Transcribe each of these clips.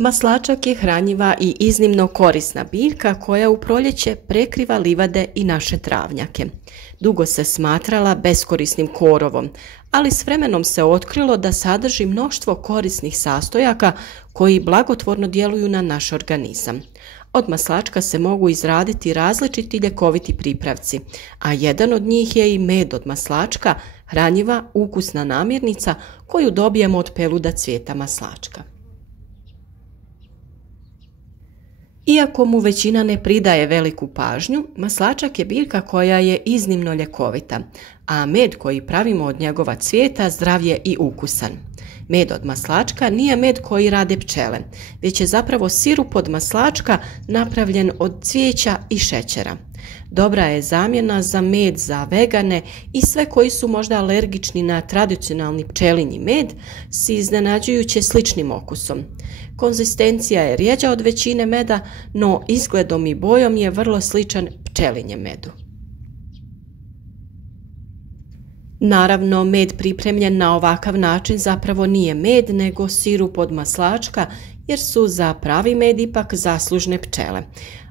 Maslačak je hranjiva i iznimno korisna biljka koja u proljeće prekriva livade i naše travnjake. Dugo se smatrala beskorisnim korovom, ali s vremenom se otkrilo da sadrži mnoštvo korisnih sastojaka koji blagotvorno djeluju na naš organizam. Od maslačka se mogu izraditi različiti ljekoviti pripravci, a jedan od njih je i med od maslačka, hranjiva, ukusna namirnica koju dobijemo od peluda cvijeta maslačka. Iako mu većina ne pridaje veliku pažnju, maslačak je biljka koja je iznimno ljekovita, a med koji pravimo od njegova cvijeta zdrav je i ukusan. Med od maslačka nije med koji rade pčele, već je zapravo sirup od maslačka napravljen od cvijeća i šećera. Dobra je zamjena za med za vegane i sve koji su možda alergični na tradicionalni pčelinji med s iznenađujuće sličnim okusom. Konzistencija je rjeđa od većine meda, no izgledom i bojom je vrlo sličan pčelinjem medu. Naravno, med pripremljen na ovakav način zapravo nije med, nego sirup od maslačka, jer su za pravi med ipak zaslužne pčele.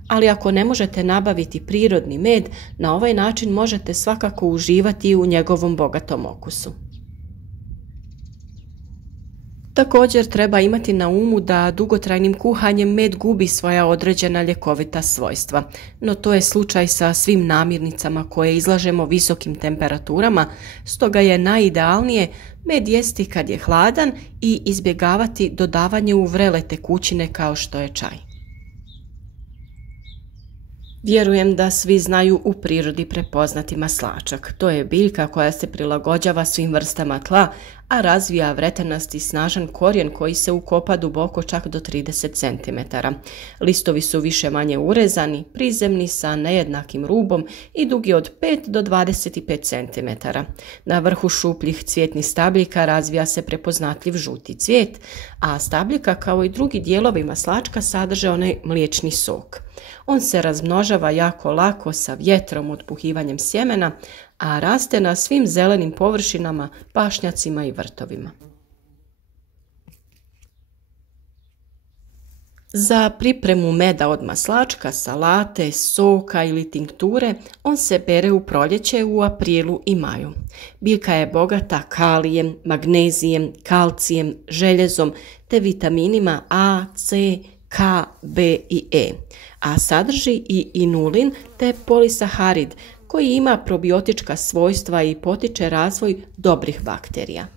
Ali ako ne možete nabaviti prirodni med, na ovaj način možete svakako uživati u njegovom bogatom okusu. Također treba imati na umu da dugotrajnim kuhanjem med gubi svoja određena ljekovita svojstva, no to je slučaj sa svim namirnicama koje izlažemo visokim temperaturama, stoga je najidealnije med jesti kad je hladan i izbjegavati dodavanje u vrele tekućine kao što je čaj. Vjerujem da svi znaju u prirodi prepoznati maslačak. To je biljka koja se prilagođava svim vrstama tla, a razvija vretenasti snažan korijen koji se ukopa duboko čak do 30 cm. Listovi su više manje urezani, prizemni sa nejednakim rubom i dugi od 5 do 25 cm. Na vrhu šupljih cvjetnih stabljika razvija se prepoznatljiv žuti cvijet, a stabljika kao i drugi dijelovi maslačka sadrže onaj mliječni sok. On se razmnožava jako lako sa vjetrom otpuhivanjem sjemena, a raste na svim zelenim površinama, pašnjacima i vrtovima. Za pripremu meda od maslačka, salate, soka ili tinkture, on se bere u proljeće u aprilu i maju. Biljka je bogata kalijem, magnezijem, kalcijem, željezom te vitaminima A, C, K, B i E, a sadrži i inulin te polisaharid koji ima probiotička svojstva i potiče razvoj dobrih bakterija.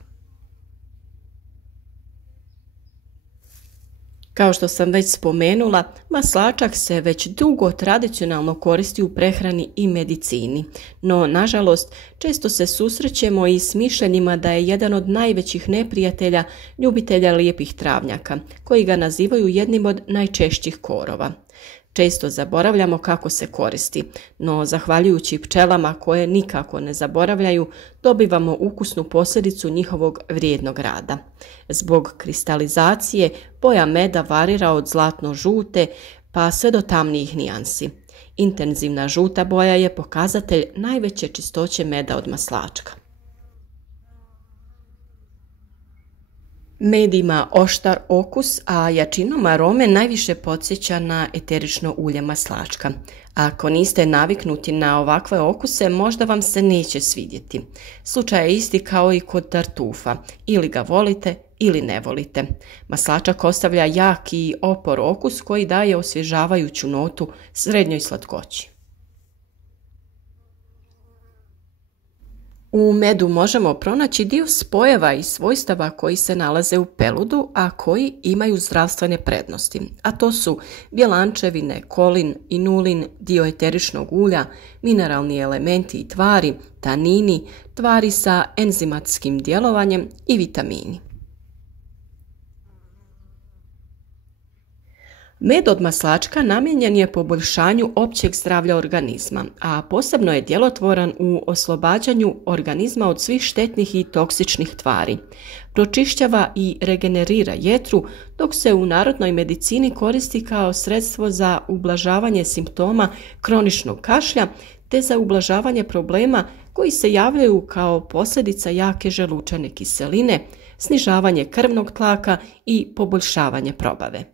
Kao što sam već spomenula, maslačak se već dugo tradicionalno koristi u prehrani i medicini, no nažalost često se susrećemo i s mišljenjima da je jedan od najvećih neprijatelja ljubitelja lijepih travnjaka, koji ga nazivaju jednim od najčešćih korova. Često zaboravljamo kako se koristi, no zahvaljujući pčelama koje nikako ne zaboravljaju, dobivamo ukusnu posljedicu njihovog vrijednog rada. Zbog kristalizacije boja meda varira od zlatno-žute pa sve do tamnijih nijansi. Intenzivna žuta boja je pokazatelj najveće čistoće meda od maslačka. Med ima oštar okus, a jačinom arome najviše podsjeća na eterično ulje maslačka. Ako niste naviknuti na ovakve okuse, možda vam se neće svidjeti. Slučaj je isti kao i kod tartufa, ili ga volite ili ne volite. Maslačak ostavlja jak i opor okus koji daje osvježavajuću notu srednjoj slatkoći. U medu možemo pronaći dio spojeva i svojstava koji se nalaze u peludu, a koji imaju zdravstvene prednosti, a to su bjelančevine, kolin, inulin, dio eteričnog ulja, mineralni elementi i tvari, tanini, tvari sa enzimatskim djelovanjem i vitamini. Med od maslačka namijenjen je poboljšanju općeg zdravlja organizma, a posebno je djelotvoran u oslobađanju organizma od svih štetnih i toksičnih tvari. Pročišćava i regenerira jetru, dok se u narodnoj medicini koristi kao sredstvo za ublažavanje simptoma kroničnog kašlja te za ublažavanje problema koji se javljaju kao posljedica jake želučane kiseline, snižavanje krvnog tlaka i poboljšavanje probave.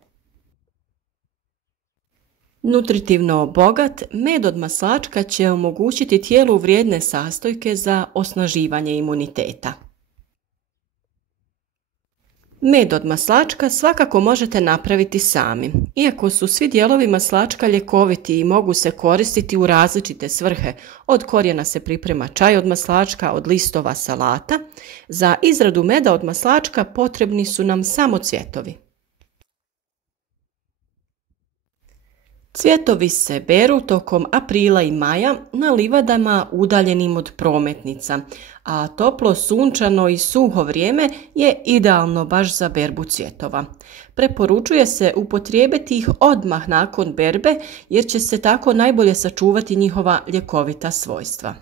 Nutritivno bogat med od maslačka će omogućiti tijelu vrijedne sastojke za osnaživanje imuniteta. Med od maslačka svakako možete napraviti sami. Iako su svi dijelovi maslačka ljekoviti i mogu se koristiti u različite svrhe, od korijena se priprema čaj od maslačka, od listova salata, za izradu meda od maslačka potrebni su nam samo cvjetovi. Cvjetovi se beru tokom aprila i maja na livadama udaljenim od prometnica, a toplo, sunčano i suho vrijeme je idealno baš za berbu cvjetova. Preporučuje se upotrijebiti ih odmah nakon berbe jer će se tako najbolje sačuvati njihova ljekovita svojstva.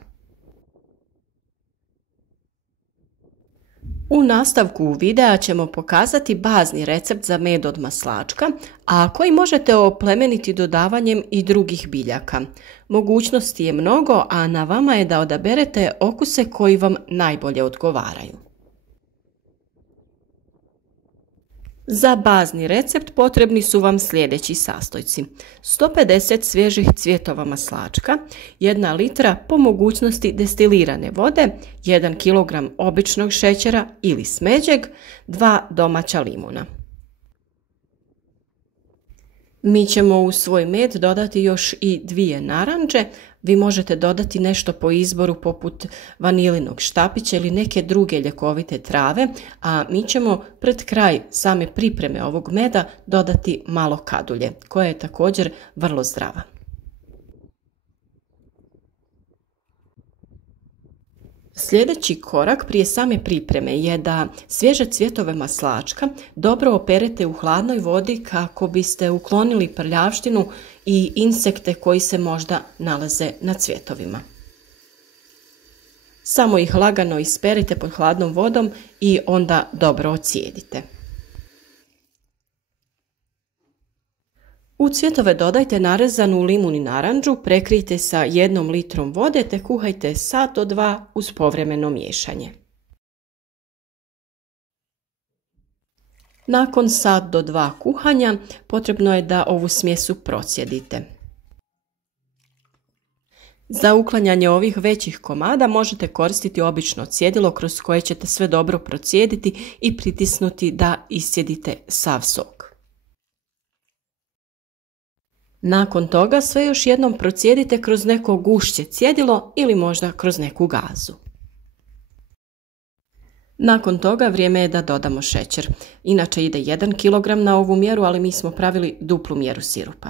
U nastavku videa ćemo pokazati bazni recept za med od maslačka, a koji možete oplemeniti dodavanjem i drugih biljaka. Mogućnosti je mnogo, a na vama je da odaberete okuse koji vam najbolje odgovaraju. Za bazni recept potrebni su vam sljedeći sastojci: 150 svježih cvjetova maslačka, 1 litra po mogućnosti destilirane vode, 1 kg običnog šećera ili smeđeg, 2 domaća limuna. Mi ćemo u svoj med dodati još i 2 naranče. Vi možete dodati nešto po izboru poput vanilinog štapića ili neke druge ljekovite trave, a mi ćemo pred kraj same pripreme ovog meda dodati malo kadulje, koja je također vrlo zdrava. Sljedeći korak prije same pripreme je da svježe cvjetove maslačka dobro operete u hladnoj vodi kako biste uklonili prljavštinu i insekte koji se možda nalaze na cvjetovima. Samo ih lagano isperite pod hladnom vodom i onda dobro ocijedite. U cvjetove dodajte narezanu limun i naranđu, prekrijte sa 1 litrom vode te kuhajte sat do 2 uz povremeno miješanje. Nakon sat do 2 kuhanja potrebno je da ovu smjesu procijedite. Za uklanjanje ovih većih komada možete koristiti obično cjedilo kroz koje ćete sve dobro procijediti i pritisnuti da iscijedite sav sok. Nakon toga sve još jednom procijedite kroz neko gušće cjedilo ili možda kroz neku gazu. Nakon toga vrijeme je da dodamo šećer. Inače ide 1 kg na ovu mjeru, ali mi smo pravili duplu mjeru sirupa.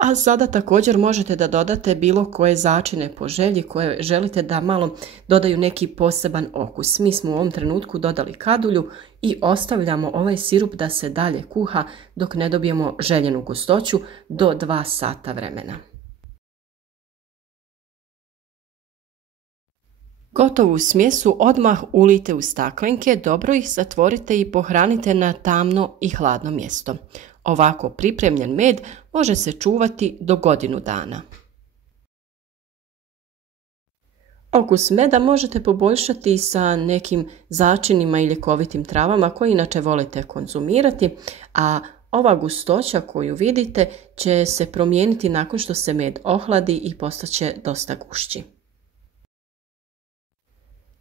A sada također možete da dodate bilo koje začine po želji koje želite da malo dodaju neki poseban okus. Mi smo u ovom trenutku dodali kadulju i ostavljamo ovaj sirup da se dalje kuha dok ne dobijemo željenu gustoću do 2 sata vremena. Gotovu smjesu odmah ulijte u staklenke, dobro ih zatvorite i pohranite na tamno i hladno mjesto. Ovako pripremljen med može se čuvati do godinu dana. Okus meda možete poboljšati sa nekim začinima i ljekovitim travama koje inače volite konzumirati, a ova gustoća koju vidite će se promijeniti nakon što se med ohladi i postaće dosta gušći.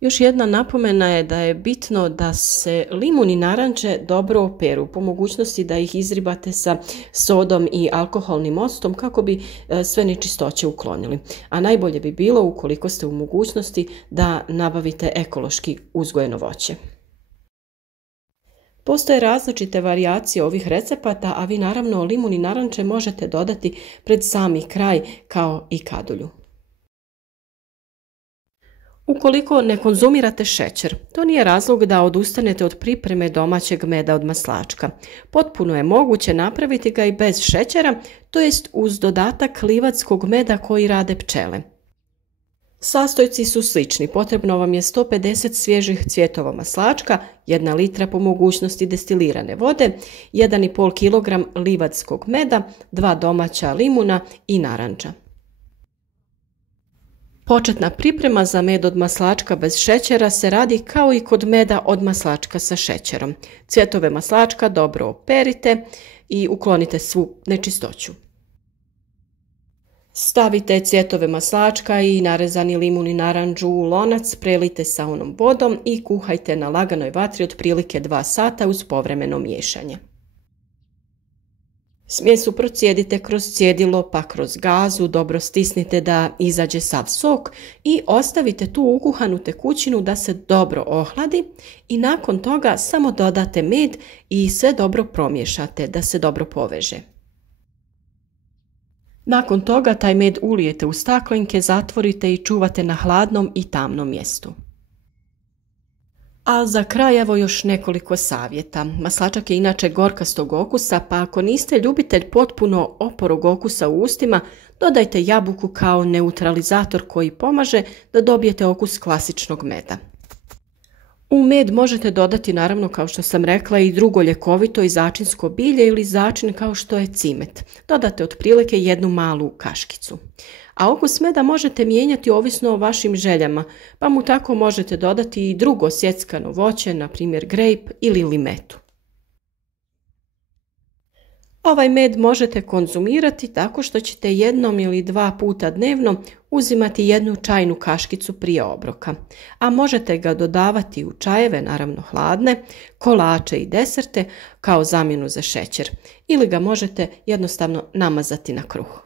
Još jedna napomena je da je bitno da se limun i naranče dobro operu, po mogućnosti da ih izribate sa sodom i alkoholnim octom kako bi sve nečistoće uklonili. A najbolje bi bilo, ukoliko ste u mogućnosti, da nabavite ekološki uzgojeno voće. Postoje različite varijacije ovih recepata, a vi naravno limun i naranče možete dodati pred sami kraj kao i kadulju. Ukoliko ne konzumirate šećer, to nije razlog da odustanete od pripreme domaćeg meda od maslačka. Potpuno je moguće napraviti ga i bez šećera, to jest uz dodatak livatskog meda koji rade pčele. Sastojci su slični, potrebno vam je 150 svježih cvjetova maslačka, 1 litra po mogućnosti destilirane vode, 1,5 kg livatskog meda, 2 domaća limuna i naranča. Početna priprema za med od maslačka bez šećera se radi kao i kod meda od maslačka sa šećerom. Cvjetove maslačka dobro operite i uklonite svu nečistoću. Stavite cvjetove maslačka i narezani limun i naranđu u lonac, prelijte sa onom vodom i kuhajte na laganoj vatri otprilike 2 sata uz povremeno miješanje. Smjesu procijedite kroz cjedilo pa kroz gazu, dobro stisnite da izađe sav sok i ostavite tu ukuhanu tekućinu da se dobro ohladi i nakon toga samo dodate med i sve dobro promiješate da se dobro poveže. Nakon toga taj med ulijete u staklenke, zatvorite i čuvate na hladnom i tamnom mjestu. A za kraj evo još nekoliko savjeta. Maslačak je inače gorkastog okusa, pa ako niste ljubitelj potpuno oporog okusa u ustima, dodajte jabuku kao neutralizator koji pomaže da dobijete okus klasičnog meda. U med možete dodati, naravno kao što sam rekla, i drugo ljekovito i začinsko bilje ili začin kao što je cimet. Dodate otprilike 1 malu kaškicu. A okus meda možete mijenjati ovisno o vašim željama, pa mu tako možete dodati i drugo sjeckano voće, na primjer grejp ili limetu. Ovaj med možete konzumirati tako što ćete 1 ili 2 puta dnevno uzimati 1 čajnu kaškicu prije obroka, a možete ga dodavati u čajeve, naravno hladne, kolače i deserte kao zamjenu za šećer ili ga možete jednostavno namazati na kruh.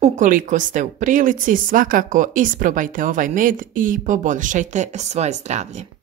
Ukoliko ste u prilici, svakako isprobajte ovaj med i poboljšajte svoje zdravlje.